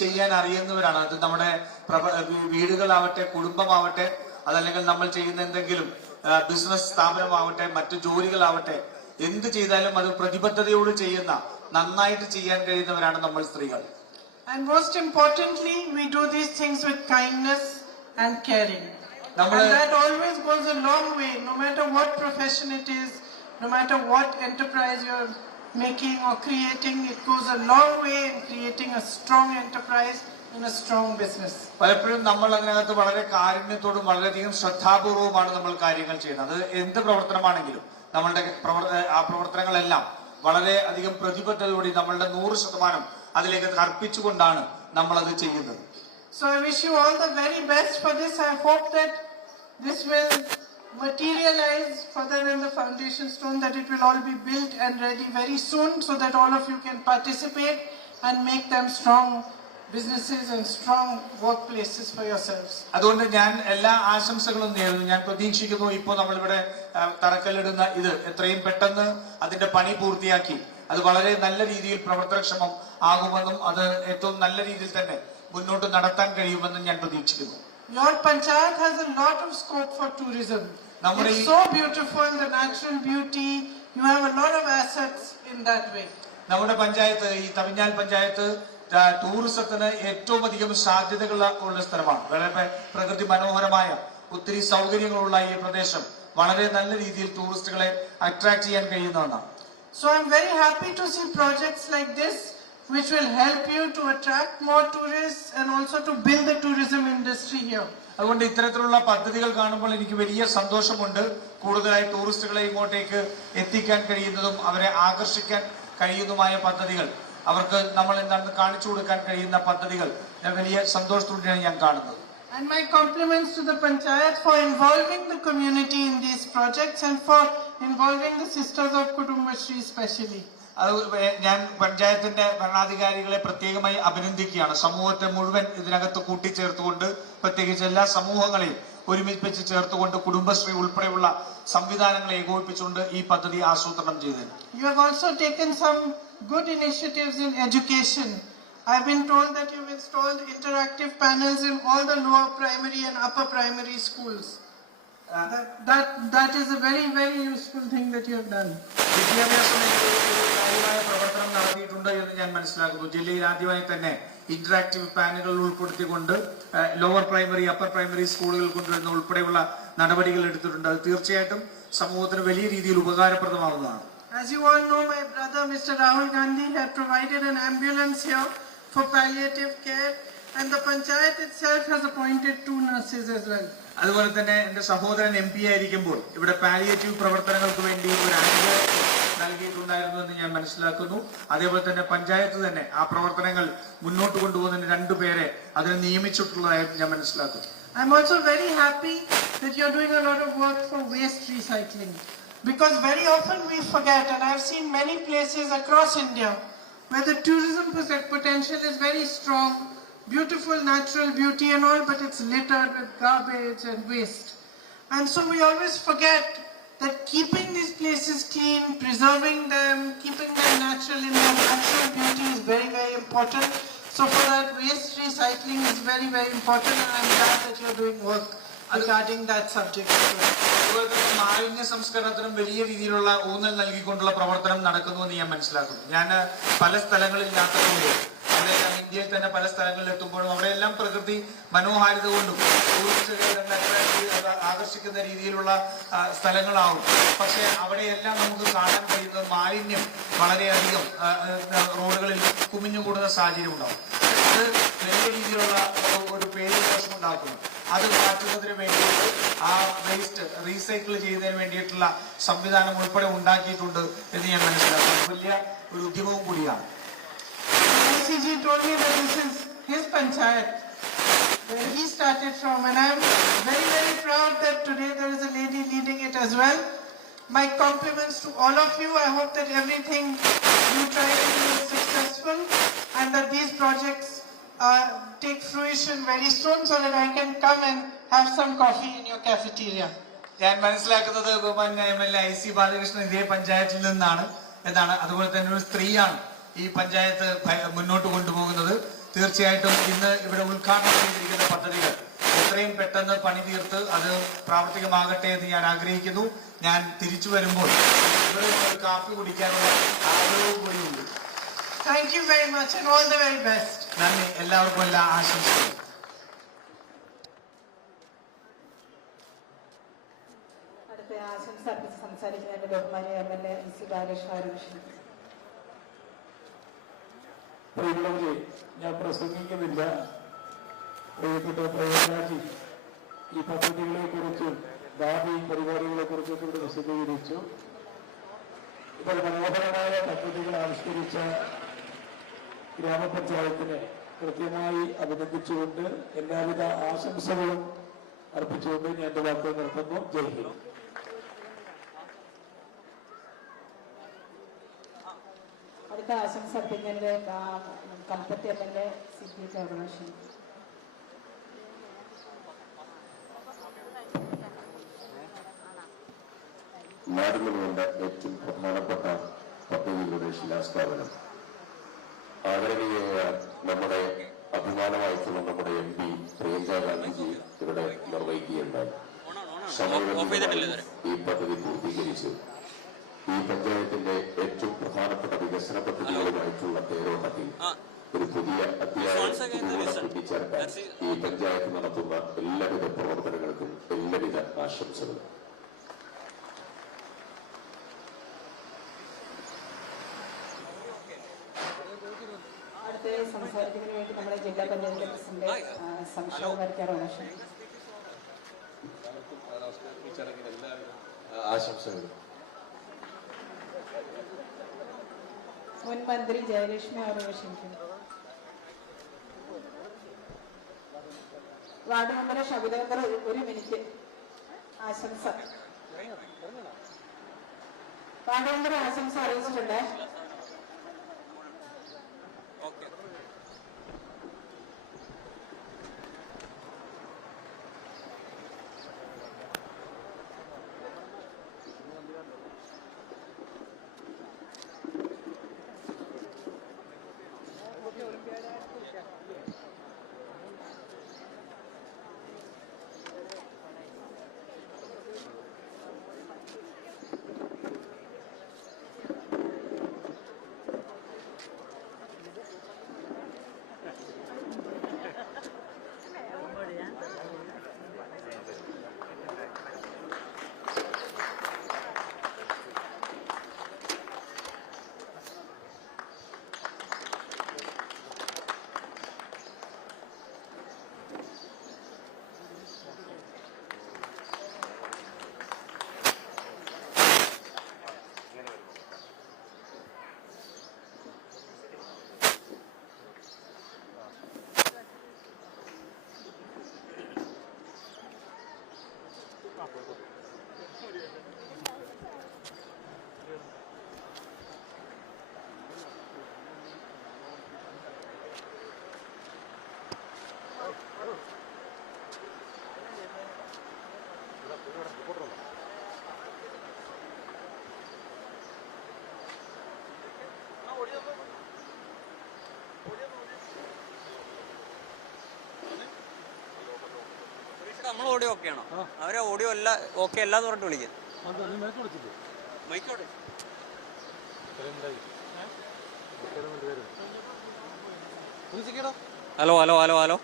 ചെയ്യാൻ അറിയുന്നവരാണ്. അത് നമ്മുടെ വീടുകളാവട്ടെ, കുടുംബമാവട്ടെ, അതല്ലെങ്കിൽ നമ്മൾ ചെയ്യുന്ന എന്തെങ്കിലും ബിസിനസ് സ്ഥാപനമാവട്ടെ, മറ്റു ജോലികളാവട്ടെ, എന്ത് ചെയ്താലും അത് പ്രതിബദ്ധതയോട് ചെയ്യുന്ന, നന്നായിട്ട് ചെയ്യാൻ കഴിയുന്നവരാണ് നമ്മൾ സ്ത്രീകൾ. And most importantly, we do these things with kindness and caring. And that always goes a long way, no matter what profession it is, no matter what enterprise you're making or creating, it goes a long way in creating a strong enterprise and a strong business. പലപ്പോഴും നമ്മൾ അതിനകത്ത് വളരെ കാരുണ്യത്തോടും വളരെയധികം ശ്രദ്ധാപൂർവമാണ് നമ്മൾ കാര്യങ്ങൾ ചെയ്യുന്നത്. അത് എന്ത് പ്രവർത്തനമാണെങ്കിലും നമ്മളുടെ ആ പ്രവർത്തനങ്ങളെല്ലാം വളരെ അധികം പ്രതിബദ്ധതയോടെ നമ്മളുടെ 100% അതിലേക്ക് അർപ്പിച്ചുകൊണ്ടാണ് നമ്മൾ അത് ചെയ്യുന്നത്. So I wish you all the very best for this. I hope that this will materialize further in the foundation stone, that it will all be built and ready very soon, so that all of you can participate and make them strong businesses and strong workplaces for yourselves. അതുകൊണ്ട് ഞാൻ എല്ലാ ആശംസകളും നേരുന്നു. ഞാൻ പ്രതീക്ഷിക്കുന്നു ഇപ്പോൾ നമ്മളിവിടെ തറക്കല്ലിടുന്ന ഇത് എത്രയും പെട്ടെന്ന് അതിന്റെ പണി പൂർത്തിയാക്കി അത് വളരെ നല്ല രീതിയിൽ പ്രവർത്തനക്ഷമം ആകുമെന്നും അത് ഏറ്റവും നല്ല രീതിയിൽ തന്നെ മുന്നോട്ട് നടത്താൻ കഴിയുമെന്നും ഞാൻ പ്രതീക്ഷിക്കുന്നു. Your panchayat has a lot of scope for tourism. It's so beautiful, the natural beauty. You have a lot of assets in that way. നമ്മുടെ പഞ്ചായത്ത്, ഈ തവിഞ്ഞാൽ പഞ്ചായത്ത് ടൂറിസത്തിന് ഏറ്റവും അധികം സാധ്യതകളുള്ള സ്ഥലമാണ്. വളരെ പ്രകൃതി മനോഹരമായ ഒത്തിരി സൗകര്യങ്ങളുള്ള ഈ പ്രദേശം വളരെ നല്ല രീതിയിൽ ടൂറിസ്റ്റുകളെ അട്രാക്ട് ചെയ്യാൻ കഴിയുന്നതാണ്. So I'm very happy to see projects like this which will help you to attract more tourists and also to build the tourism industry here. അതുകൊണ്ട് ഇത്തരത്തിലുള്ള പദ്ധതികൾ കാണുമ്പോൾ എനിക്ക് വലിയ സന്തോഷമുണ്ട്. കൂടുതലായി ടൂറിസ്റ്റുകളെ ഇങ്ങോട്ടേക്ക് എത്തിക്കാൻ കഴിയുന്നതും അവരെ ആകർഷിക്കാൻ കഴിയുന്നതുമായ പദ്ധതികൾ, അവർക്ക് നമ്മൾ എന്താണ് കാണിച്ചു കൊടുക്കാൻ കഴിയുന്ന പദ്ധതികൾ ഞാൻ വലിയ സന്തോഷത്തോടെയാണ് ഞാൻ കാണുന്നത്. And my compliments to the panchayat for involving the community in these projects and for involving the sisters of Kudumbashree especially. അത് ഞാൻ പഞ്ചായത്തിന്റെ ഭരണാധികാരികളെ പ്രത്യേകമായി അഭിനന്ദിക്കുകയാണ്. സമൂഹത്തെ മുഴുവൻ ഇതിനകത്ത് കൂട്ടിച്ചേർത്തുകൊണ്ട്, പ്രത്യേകിച്ച് എല്ലാ സമൂഹങ്ങളെയും ഒരുമിപ്പിച്ച് ചേർത്തുകൊണ്ട് കുടുംബശ്രീ ഉൾപ്പെടെയുള്ള സംവിധാനങ്ങളെ ഏകോപിപ്പിച്ചുകൊണ്ട് ഈ പദ്ധതി ആസൂത്രണം ചെയ്തത്. You have also taken some good initiatives in education. I've been told that you've installed interactive panels in all the lower primary and upper primary schools. That is a very, very useful thing that you have done. വിദ്യാഭ്യാസ മേഖലയിൽ പ്രവർത്തനം നടത്തിയിട്ടുണ്ട് എന്ന് ഞാൻ മനസ്സിലാക്കുന്നു. ജില്ലയിൽ ആദ്യമായി തന്നെ ഇന്ററാക്റ്റീവ് പാനലുകൾ ഉൾപ്പെടുത്തിക്കൊണ്ട് ലോവർ പ്രൈമറി, അപ്പർ പ്രൈമറി സ്കൂളുകൾ കൊണ്ടുവരുന്ന ഉൾപ്പെടെയുള്ള നടപടികൾ എടുത്തിട്ടുണ്ട്. അത് തീർച്ചയായിട്ടും സമൂഹത്തിന് വലിയ രീതിയിൽ ഉപകാരപ്രദമാവുന്നതാണ്. As you all know, my brother Mr. Rahul Gandhi had provided an ambulance here for palliative care, and the panchayat itself has appointed 2 nurses as well. അതുപോലെ തന്നെ എന്റെ സഹോദരൻ MP ആയിരിക്കുമ്പോൾ ഇവിടെ പാലിയേറ്റീവ് പ്രവർത്തനങ്ങൾക്ക് വേണ്ടി ഒരു ആംബുലൻസ് നൽകിയിട്ടുണ്ടായിരുന്നു എന്ന് ഞാൻ മനസ്സിലാക്കുന്നു. അതേപോലെ തന്നെ പഞ്ചായത്ത് തന്നെ ആ പ്രവർത്തനങ്ങൾ മുന്നോട്ട് കൊണ്ടുപോകുന്നതിന് 2 പേരെ അതിന് നിയമിച്ചിട്ടുള്ളതായി ഞാൻ മനസ്സിലാക്കുന്നു. I'm also very happy that you're doing a lot of work for waste recycling, because very often we forget, and I've seen many places across India where the tourism potential is very strong, beautiful natural beauty and all, but it's littered with garbage and waste. And so we always forget that keeping these places clean, preserving them, keeping them natural in their natural beauty is very, very important. So for that, waste recycling is very, very important, and I'm glad that you're doing work regarding that subject as well. അതുപോലെ തന്നെ മാലിന്യ സംസ്കരണത്തിനും വലിയ രീതിയിലുള്ള ഊന്നൽ നൽകിക്കൊണ്ടുള്ള പ്രവർത്തനം നടക്കുന്നുവെന്ന് ഞാൻ മനസ്സിലാക്കുന്നു. ഞാൻ പല സ്ഥലങ്ങളിൽ യാത്ര ചെയ്തു. അവിടെയെല്ലാം ഇന്ത്യയിൽ തന്നെ പല സ്ഥലങ്ങളിൽ എത്തുമ്പോഴും അവിടെയെല്ലാം പ്രകൃതി മനോഹാരിത കൊണ്ടും ടൂറിസ്റ്റുകളെ ആകർഷിക്കുന്ന രീതിയിലുള്ള സ്ഥലങ്ങളാവും. പക്ഷെ അവിടെയെല്ലാം നമുക്ക് കാണാൻ കഴിയുന്നത് മാലിന്യം വളരെയധികം റോഡുകളിൽ കുമിഞ്ഞുകൂടുന്ന സാഹചര്യം ഉണ്ടാവും. അത് വലിയ രീതിയിലുള്ള ഒരു പേര് ദോഷം ഉണ്ടാക്കുന്നു. അത് മാറ്റുന്നതിന് വേണ്ടിയിട്ട് ആ വേസ്റ്റ് റീസൈക്കിൾ ചെയ്യുന്നതിന് വേണ്ടിയിട്ടുള്ള സംവിധാനം ഉൾപ്പെടെ ഉണ്ടാക്കിയിട്ടുണ്ട് എന്ന് ഞാൻ മനസ്സിലാക്കുന്നു. വലിയ ഒരു ഉദ്യമവും കൂടിയാണ്. CG told me that this is his panchayat where he started from, and I'm very, very proud that today there is a lady leading it as well. My compliments to all of you. I hope that everything you try to do is successful and that these projects take fruition very soon, so that I can come and have some coffee in your cafeteria. ഞാൻ മനസ്സിലാക്കുന്നത് ബഹുമാന്യ MLA IC Balakrishnan ഇതേ പഞ്ചായത്തിൽ നിന്നാണ് എന്നാണ്. അതുപോലെ തന്നെ ഒരു സ്ത്രീയാണ് ഈ പഞ്ചായത്ത് മുന്നോട്ട് കൊണ്ടുപോകുന്നത്. തീർച്ചയായിട്ടും ഇന്ന് ഇവിടെ ഉദ്ഘാടനം ചെയ്തിരിക്കുന്ന പദ്ധതികൾ എത്രയും പെട്ടെന്ന് പണി തീർത്ത് അത് പ്രാവർത്തികമാകട്ടെ എന്ന് ഞാൻ ആഗ്രഹിക്കുന്നു. ഞാൻ തിരിച്ചു വരുമ്പോൾ ഇവിടെ ഒരു കാപ്പി കുടിക്കാനുള്ള ആഗ്രഹവും കൂടിയുണ്ട്. Thank you very much and all the very best. നന്ദി. എല്ലാവർക്കും എല്ലാ ആശംസകളും. അടുത്ത ആശംസ അർപ്പിച്ച് സംസാരിക്കുന്നതിന്റെ ബഹുമാനി MLA MC ബാലകൃഷ്ണ അവരുടെ പ്രിയമുള്ളവരെ, ഞാൻ പ്രസംഗിക്കുന്നില്ല. പ്രിയപ്പെട്ട പ്രേമരാജി ഈ പദ്ധതികളെ കുറിച്ചും ഭാവി പരിപാടികളെ കുറിച്ചൊക്കെ ഇവിടെ വിശദീകരിച്ചു. ഇപ്പോൾ മനോഹരമായ പദ്ധതികൾ ആവിഷ്കരിച്ച ഗ്രാമപഞ്ചായത്തിനെ കൃത്യമായി അഭിനന്ദിച്ചുകൊണ്ട് എല്ലാവിധ ആശംസകളും അർപ്പിച്ചുകൊണ്ട് ഞാൻ എന്റെ വാക്കുകൾ നിർത്തുന്നു. ജയ് ഹിന്ദ്. അടുത്ത ആശംസ അർപ്പിക്കുന്നതിന്റെ കൽപ്പറ്റ MLA CP ഗൗരവശൻ. നാടിനു വേണ്ട ഏറ്റവും പ്രധാനപ്പെട്ട പദ്ധതികളുടെ ശിലാസ്ഥാപനം ആദരണീയമായ നമ്മുടെ അഭിമാനമായിട്ടുള്ള നമ്മുടെ MP പ്രിയങ്ക ഗാന്ധിജി ഇവിടെ നിർവഹിക്കുകയുണ്ടായി. സമയബന്ധിതമായി ഈ പദ്ധതി പൂർത്തീകരിച്ചു. ഈ പഞ്ചായത്തിന്റെ ഏറ്റവും പ്രധാനപ്പെട്ട വികസന പദ്ധതികളുമായിട്ടുള്ള തേരോട്ടത്തിൽ ഒരു പുതിയ അധ്യായം കൂട്ടിച്ചേർക്കാൻ ഈ പഞ്ചായത്ത് നടത്തുന്ന എല്ലാവിധ പ്രവർത്തനങ്ങൾക്കും എല്ലാവിധ ആശംസകളും. അടുത്ത സംസാരിക്കുന്നതിന് വേണ്ടി നമ്മുടെ ജില്ലാ പഞ്ചായത്ത് പ്രസിഡന്റ് സംശയം വരയ്ക്കാറാണ്. ആശംസകളും. മുൻ മന്ത്രി ജയലക്ഷ്മി അവരെ ക്ഷണിക്കുന്നു. വാർഡ് മെമ്പർ ഷബിതേന്ദ്ര 1 മിനിറ്റ് ആശംസ. വാർഡ് മെമ്പർ ആശംസ അറിയിച്ചിട്ടുണ്ട്. നമ്മൾ ഓഡിയോ ഓക്കെ ആണോ? അവരെ ഓഡിയോ അല്ല ഓക്കെ അല്ലാന്ന് പറഞ്ഞിട്ട് വിളിക്കും. Hello hello hello hello.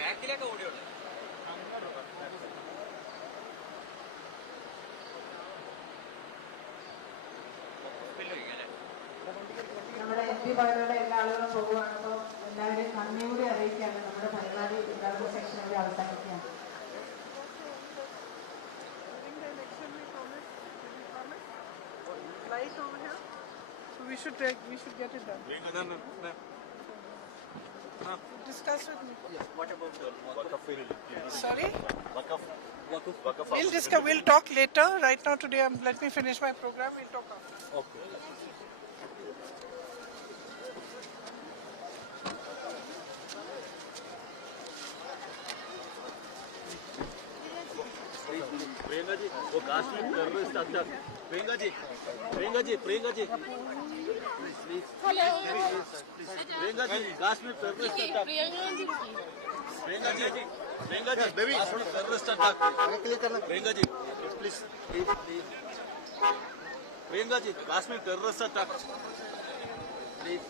ബാക്കിലൊക്കെ ഓഡിയോ ഉണ്ട്. നമ്മുടെ MP പാർട്ടിയുടെ എല്ലാ ആളുകളും പോകുവാണ്. അപ്പോൾ എല്ലാവരെയും നന്ദിയോടെ അറിയിക്കുകയാണ്. നമ്മുടെ പരിപാടി ഇന്നത്തെ സെക്ഷൻ ഇവിടെ അവസാനിക്കുകയാണ്. Light over here. So we should get it done. Discuss with me. What about the Sorry? Wakaf? We'll discuss. We'll talk later. Right now, today, let me finish my program. We'll talk after. Okay. Priyanka ji वो Kashmir terrorist attack Priyanka ji Priyanka ji Priyanka ji Priyanka ji Kashmir terrorist attack Priyanka ji Kashmir terrorist attack Priyanka ji please Priyanka ji Kashmir terrorist attack please